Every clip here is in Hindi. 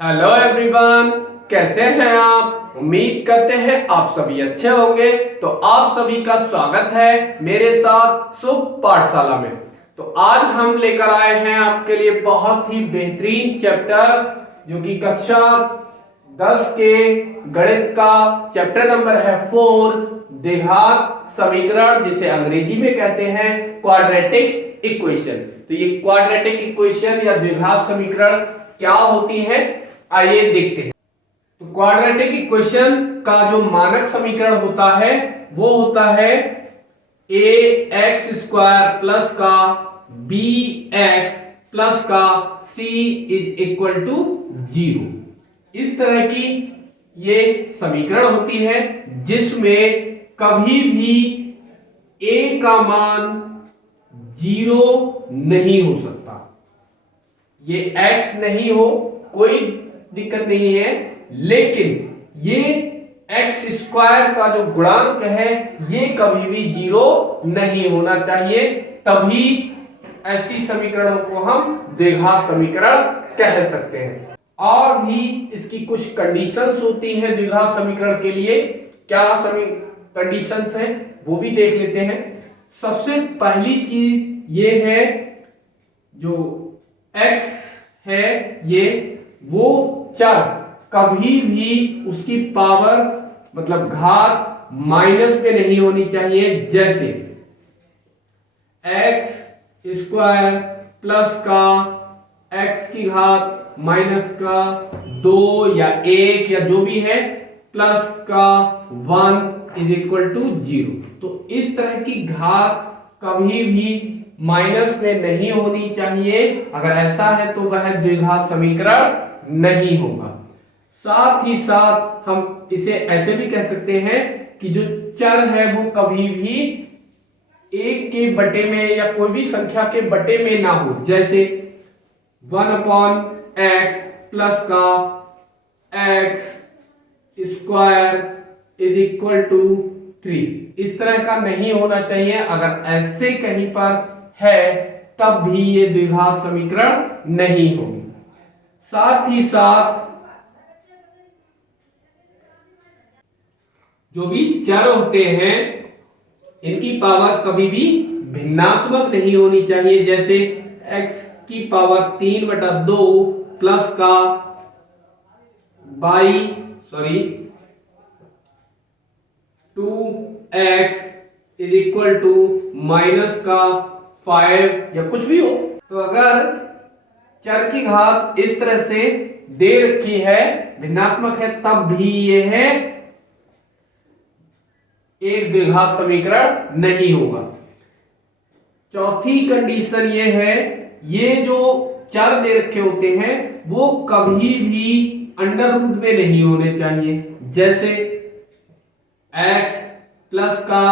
हेलो एवरीवन, कैसे हैं आप। उम्मीद करते हैं आप सभी अच्छे होंगे। तो आप सभी का स्वागत है मेरे साथ शुभ पाठशाला में। तो आज हम लेकर आए हैं आपके लिए बहुत ही बेहतरीन चैप्टर, जो कि कक्षा 10 के गणित का चैप्टर नंबर है 4, द्विघात समीकरण, जिसे अंग्रेजी में कहते हैं क्वाड्रेटिक इक्वेशन। तो ये क्वाड्रेटिक इक्वेशन या द्विघात समीकरण क्या होती है, आइए देखते हैं। तो क्वाड्रेटिक इक्वेशन का जो मानक समीकरण होता है वो होता है ए एक्स स्क्वायर प्लस का बी एक्स प्लस का सी इज इक्वल टू 0। इस तरह की ये समीकरण होती है जिसमें कभी भी ए का मान 0 नहीं हो सकता। ये x नहीं हो कोई दिक्कत नहीं है, लेकिन ये एक्स स्क्वायर का जो गुणांक है ये कभी भी 0 नहीं होना चाहिए, तभी ऐसी समीकरणों को हम द्विघात समीकरण कह सकते हैं। और भी इसकी कुछ कंडीशंस होती हैं द्विघात समीकरण के लिए। क्या कंडीशंस हैं वो भी देख लेते हैं। सबसे पहली चीज ये है, जो x है ये वो चर कभी भी उसकी पावर मतलब घात माइनस में नहीं होनी चाहिए। जैसे एक्स स्क्वायर प्लस का x की घात माइनस का 2 या 1 या जो भी है प्लस का 1 इज इक्वल टू 0। तो इस तरह की घात कभी भी माइनस में नहीं होनी चाहिए। अगर ऐसा है तो वह द्विघात समीकरण नहीं होगा। साथ ही साथ हम इसे ऐसे भी कह सकते हैं कि जो चर है वो कभी भी एक के बटे में या कोई भी संख्या के बटे में ना हो। जैसे 1/x प्लस का x square is equal to 3, इस तरह का नहीं होना चाहिए। अगर ऐसे कहीं पर है तब भी ये द्विघात समीकरण नहीं होगी। साथ ही साथ जो भी चर होते हैं इनकी पावर कभी भी भिन्नात्मक नहीं होनी चाहिए। जैसे x की पावर 3/2 प्लस का 2x is equal to minus का 5 या कुछ भी हो। तो अगर चर की घात इस तरह से दे रखी है, भिन्नात्मक है, तब भी यह है एक द्विघात समीकरण नहीं होगा। चौथी कंडीशन ये है, ये जो चर दे रखे होते हैं वो कभी भी अंडर रूट में नहीं होने चाहिए। जैसे x प्लस का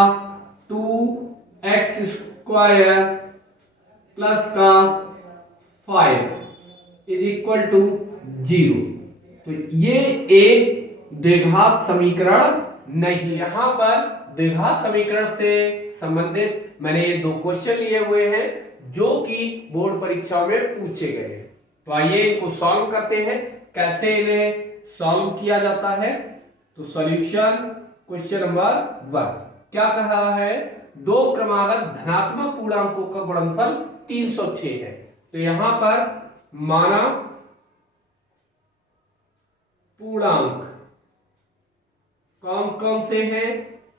2x स्क्वायर प्लस का 5 इज इक्वल टू 0। तो ये एक द्विघात समीकरण नहीं। यहां पर द्विघात समीकरण से संबंधित मैंने ये 2 क्वेश्चन लिए हुए हैं जो कि बोर्ड परीक्षाओं में पूछे गए हैं। तो आइए इनको सॉल्व करते हैं। कैसे इन्हें सॉल्व किया जाता है, तो सॉल्यूशन क्वेश्चन नंबर 1 क्या कह रहा है, 2 क्रमागत धनात्मक पूर्णांकों का गुणनफल 306 है। तो यहां पर माना पूर्णांक कौन कौन से हैं,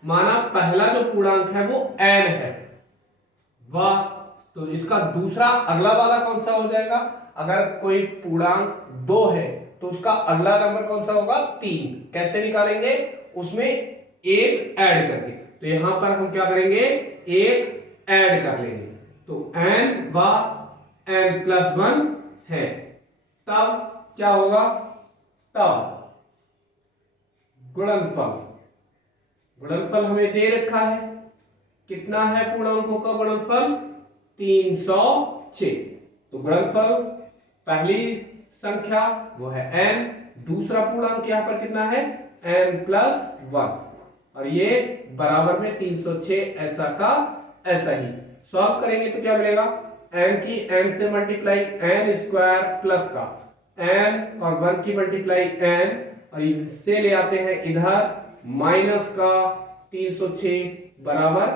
माना पहला जो पूर्णांक है वो n है, वाह। तो इसका दूसरा अगला वाला कौन सा हो जाएगा, अगर कोई पूर्णांक 2 है तो उसका अगला नंबर कौन सा होगा, 3। कैसे निकालेंगे, उसमें 1 ऐड करके। तो यहां पर हम क्या करेंगे, 1 ऐड कर लेंगे। तो n व n+1 है, तब क्या होगा, तब गुणनफल हमें दे रखा है, कितना है पूर्णांकों का गुणनफल, 306। तो गुणनफल पहली संख्या वो है n, दूसरा पूर्णांक यहाँ पर कितना है, n+1, और ये बराबर में 306 ऐसा का ऐसा ही। सॉल्व करेंगे तो क्या मिलेगा, n की n से मल्टीप्लाई n स्क्वायर प्लस का n और 1 की मल्टीप्लाई n, और इससे ले आते हैं इधर माइनस का 306 बराबर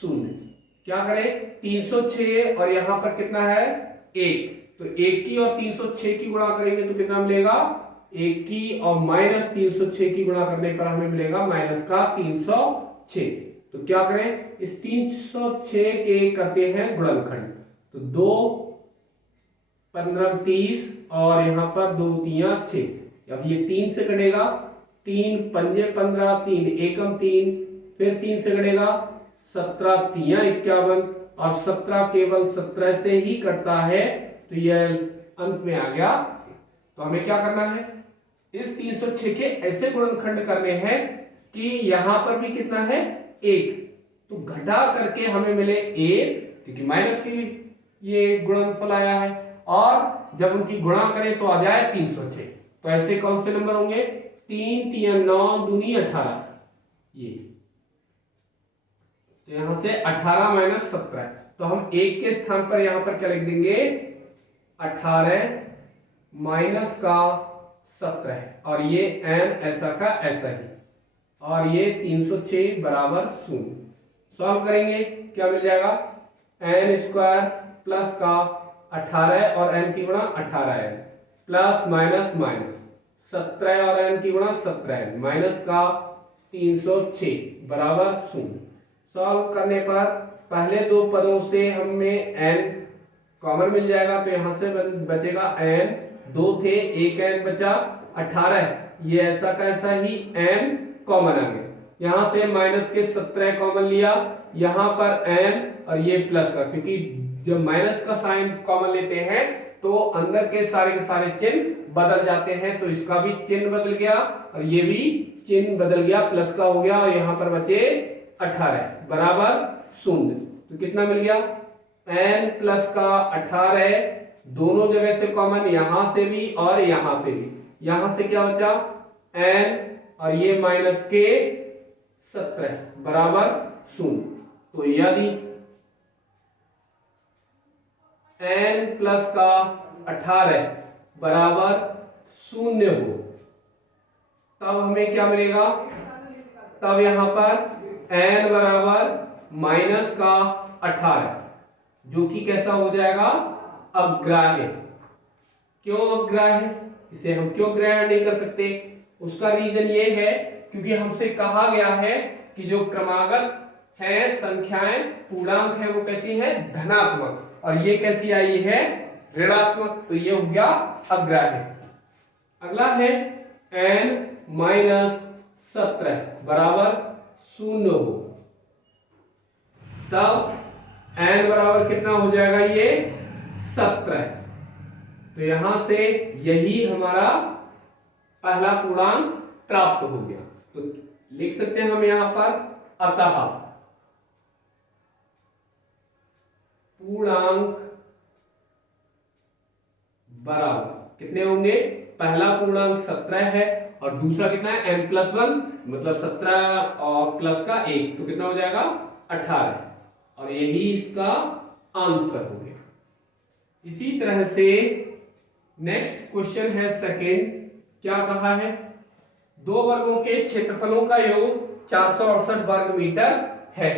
0। क्या करें, 306 और यहां पर कितना है 1, तो 1 की और 306 की गुणा करेंगे तो कितना मिलेगा, 1 की और माइनस 306 की गुणा करने पर हमें मिलेगा माइनस का 306। तो क्या करें, इस 306 के करते हैं गुणनखंड, तो 2 15 30 और यहाँ पर 2 तिया 6। अब ये 3 से कटेगा, 3 पंजे 15, 3 एकम 3, फिर 3 से कटेगा 17 तिया 51, और 17 केवल 17 से ही कटता है, तो यह अंत में आ गया। तो हमें क्या करना है, इस 306 के ऐसे गुणनखंड करने हैं कि यहां पर भी कितना है 1, तो घटा करके हमें मिले 1, क्योंकि माइनस की ये गुणनफल आया है, और जब उनकी गुणा करें तो आ जाए 306। तो ऐसे कौन से नंबर होंगे, 3 तिया 9 दूनी 18, ये तो यहां से 18 माइनस 17, तो हम 1 के स्थान पर यहां पर क्या लिख देंगे 18 माइनस का 17, और ये n ऐसा का ऐसा ही, और ये 306 बराबर 0। सॉल्व करेंगे क्या मिल जाएगा, n स्क्वायर प्लस का 18 और n की गुणा 18n, प्लस माइनस माइनस 17 और n की गुणा 17n, माइनस का 306 बराबर 0। सॉल्व करने पर पहले दो पदों से हमें n कॉमन मिल जाएगा, तो यहां से बचेगा n, 2 थे 1 n बचा 18, ये ऐसा का ऐसा ही n कॉमन आ गया। यहां से माइनस के 17 कॉमन लिया, यहां पर n और ये प्लस का, क्योंकि जब माइनस का साइन कॉमन लेते हैं तो अंदर के सारे चिन्ह बदल जाते हैं, तो इसका भी चिन्ह बदल गया और ये भी चिन्ह बदल गया, प्लस का हो गया, और यहां पर बचे 18 बराबर 0। तो कितना मिल गया, n प्लस का 18 दोनों जगह से कॉमन, यहां से भी और यहां से भी, यहां से क्या बचा n और ये माइनस के 17 बराबर 0। तो यदि n प्लस का 18 बराबर 0 हो तब हमें क्या मिलेगा, तब यहां पर n बराबर माइनस का 18, जो कि कैसा हो जाएगा अग्राह्य। क्यों अग्राह्य, इसे हम क्यों ग्रहण नहीं कर सकते, उसका रीजन ये है क्योंकि हमसे कहा गया है कि जो क्रमागत है संख्याएं पूर्णांक है वो कैसी है धनात्मक, और ये कैसी आई है ऋणात्मक, तो ये हो गया अग्राह्य। अगला है n माइनस 17 बराबर 0 हो, तब n बराबर कितना हो जाएगा ये 17, तो यहां से यही हमारा पहला पूर्णांक प्राप्त हो गया। तो लिख सकते हैं हम यहां पर अतः पूर्णांक बराबर कितने होंगे, पहला पूर्णांक 17 है और दूसरा कितना है n+1, मतलब 17 और प्लस का 1, तो कितना हो जाएगा 18, और यही इसका आंसर हो गया। इसी तरह से नेक्स्ट क्वेश्चन है सेकंड, क्या कहा है, दो वर्गों के क्षेत्रफलों का योग 468 वर्ग मीटर है।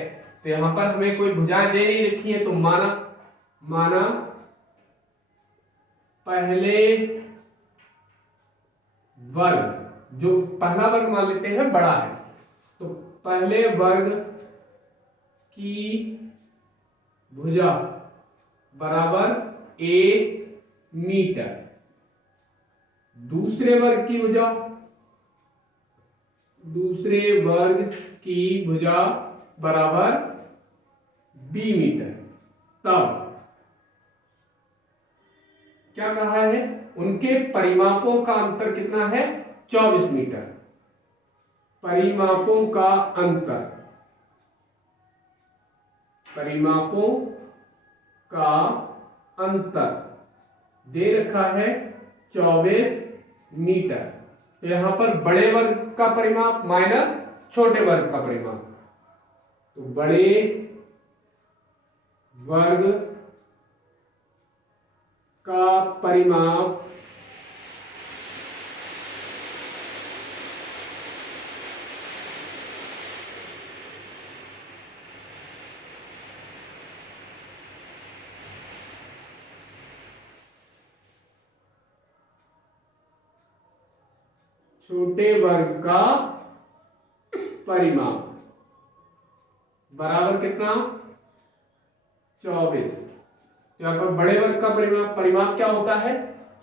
तो यहां पर हमें कोई भुजाएं दे नहीं रखी है, तो माना पहले वर्ग, जो पहला वर्ग मान लेते हैं बड़ा है, तो पहले वर्ग की भुजा बराबर 1 मीटर, दूसरे वर्ग की भुजा बराबर b मीटर। तब क्या कहा है, उनके परिमापों का अंतर कितना है 24 मीटर, परिमापों का अंतर दे रखा है 24 मीटर। तो यहां पर बड़े वर्ग का परिमाप माइनस छोटे वर्ग का परिमाप, तो बड़े वर्ग का परिमाप छोटे वर्ग का परिमाप बराबर कितना 24। यहाँ पर बड़े वर्ग का परिमाप क्या होता है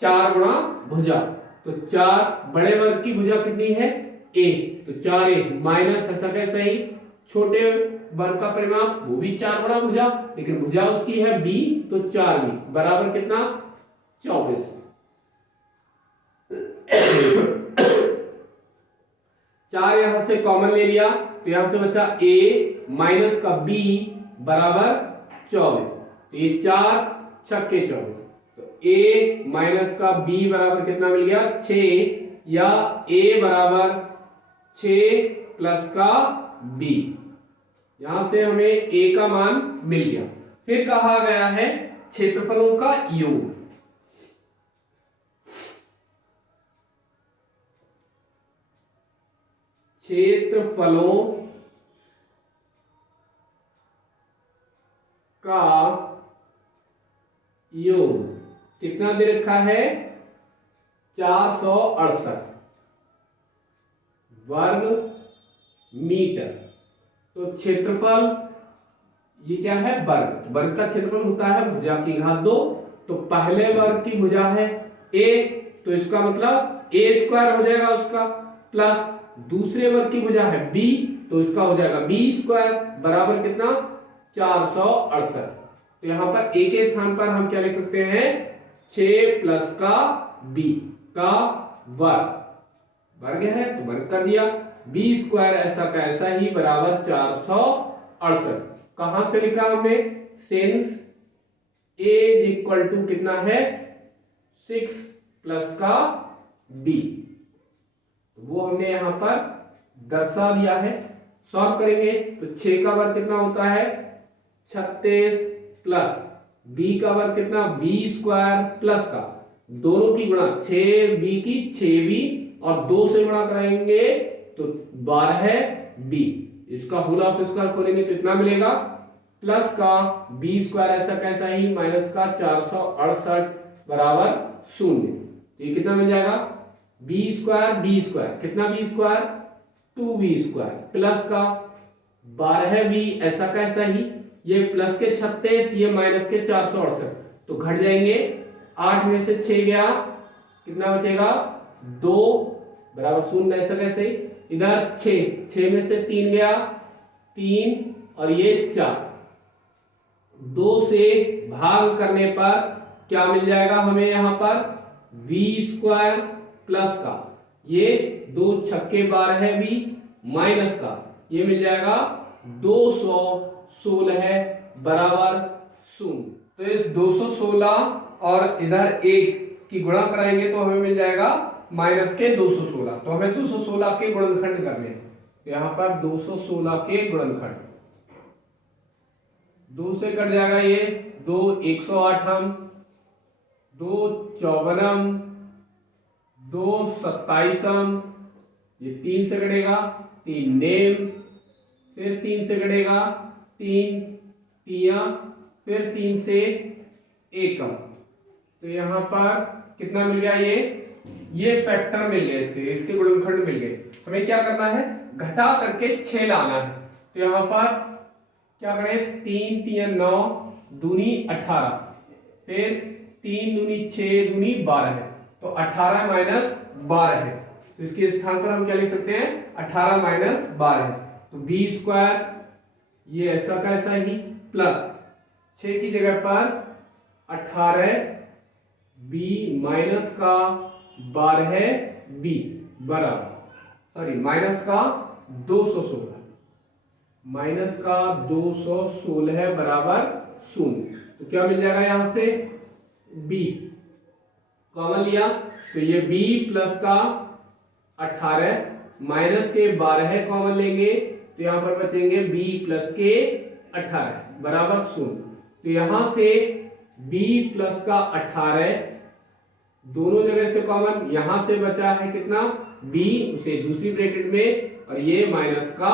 4 गुणा भुजा। तो 4 बड़े वर्ग की भुजा कितनी है a, तो 4a माइनस ऐसा कैसे ही छोटे वर्ग का परिमाप वो भी 4 गुणा भुजा, लेकिन भुजा उसकी है b, तो 4b बराबर कितना 24। 4 यहां से कॉमन ले लिया तो यहां से बचा a माइनस का b बराबर 24। तो ये 4 छक्के 24, तो a माइनस का b बराबर कितना मिल गया 6, या a बराबर 6 प्लस का b। यहां से हमें a का मान मिल गया। फिर कहा गया है क्षेत्रफलों का योग। क्षेत्रफलों का योग कितना दे रखा है 468 वर्ग मीटर। तो क्षेत्रफल ये क्या है वर्ग, वर्ग का क्षेत्रफल होता है भुजा की घात 2। तो पहले वर्ग की भुजा है a, तो इसका मतलब a स्क्वायर हो जाएगा उसका, प्लस दूसरे वर्ग की भुजा है b, तो इसका हो जाएगा b स्क्वायर बराबर कितना 468। तो यहां पर a के स्थान पर हम क्या लिख सकते हैं 6 प्लस का b का वर्ग, वर्ग है तो वर्ग कर दिया, b स्क्वायर ऐसा का ऐसा ही बराबर 468। कहां से लिखा हमने since a is equal to कितना है 6 प्लस का b, तो वो हमने यहां पर दर्शा दिया है। सॉल्व करेंगे तो 6 का वर्ग कितना होता है 36 प्लस b का वर्ग कितना b स्क्वायर प्लस का दोनों की गुणा 6b की 6b और 2 से गुणा कराएंगे तो 12b। इसका होल ऑफ स्क्वायर खोलेंगे तो इतना मिलेगा, प्लस का b स्क्वायर ऐसा कैसा ही माइनस का 468 बराबर 0। तो ये कितना मिल जाएगा b स्क्वायर कितना b square 2b square plus का 12b ऐसा कैसा ही, ये प्लस के 36 ये माइनस के 468, तो घट जाएंगे 8 में से 6 गया कितना बचेगा 2 बराबर 0 ऐसा कैसे ही, इधर 6 में से 3 गया 3 और ये 4, 2 से भाग करने पर क्या मिल जाएगा हमें यहाँ पर v स्क्वायर प्लस का ये 2 छक्के 12 है v माइनस का ये मिल जाएगा 216 बराबर 0। तो इस 216 और इधर 1 की गुणा कराएंगे तो हमें मिल जाएगा माइनस के 216। तो हमें 216 के गुणनखंड करने हैं, तो यहाँ पर 216 के गुणनखंड 2 से कट जाएगा ये 2 108 2 54 2 27, ये 3 से कटेगा 3 नेम, फिर 3 से कटेगा 3 तिया, फिर 3 से एकम। तो यहाँ पर कितना मिल गया ये फैक्टर मिल गए, इसके गुणनखंड मिल गए। हमें क्या करना है घटा करके 6 लाना है। तो यहाँ पर क्या करें 3 3 9 दूनी 18, फिर 3 दूनी 6 दूनी 12 है, तो 18 माइनस 12 है, तो इसके स्थान पर हम क्या लिख सकते हैं 18 माइनस 12 है, तो b स्क्वायर ये ऐसा का ऐसा ही प्लस 6 की जगह पर 18 b माइनस का 12 b बराबर माइनस का 216 माइनस का 216 बराबर 0। तो क्या मिल जाएगा यहां से b कॉमन लिया तो ये b प्लस का 18 माइनस के 12 कॉमन लेंगे तो यहां पर बचेंगे b प्लस के 18 बराबर 0। तो यहां से b प्लस का 18 दोनों जगह से कॉमन, यहां से बचा है कितना b उसे दूसरी ब्रैकेट में और ये माइनस का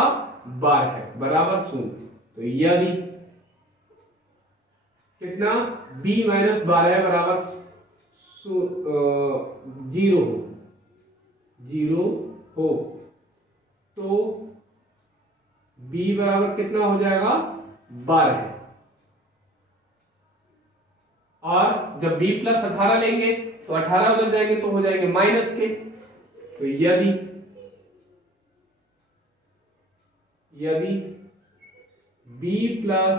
12 बराबर 0। तो यह भी कितना b माइनस 12 बराबर 0 हो 0 हो तो b बराबर कितना हो जाएगा 12। और जब b प्लस 18 लेंगे तो 18 उधर जाएंगे तो हो जाएंगे माइनस के। तो यदि b प्लस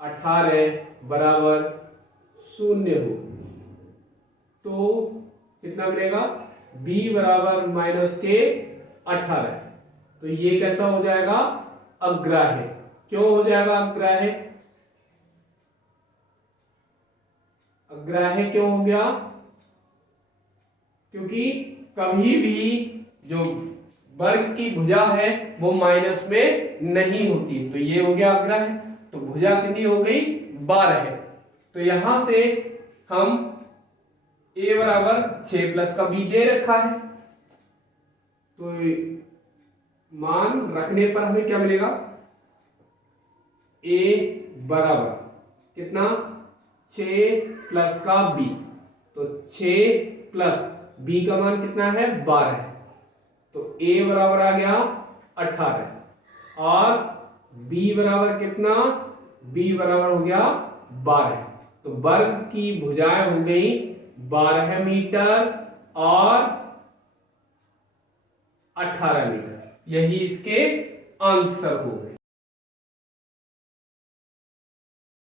18 बराबर 0 हो तो कितना मिलेगा b बराबर माइनस के 18। तो ये कैसा हो जाएगा अग्राह्य। क्यों हो जाएगा अग्राह्य? अग्राह्य क्यों हो गया? क्योंकि कभी भी जो वर्ग की भुजा है वो माइनस में नहीं होती। तो ये हो गया अग्राह्य। तो भुजा कितनी हो गई 12 है। तो यहां से हम a बराबर 6 प्लस का b दे रखा है। तो मान रखने पर हमें क्या मिलेगा a बराबर कितना 6 प्लस का b। तो 6 प्लस b का मान कितना है 12 है। तो a बराबर आ गया 18 और b बराबर कितना b बराबर हो गया 12। तो वर्ग की भुजाएं हो गई 12 मीटर और 18 मीटर। यही इसके आंसर होगा।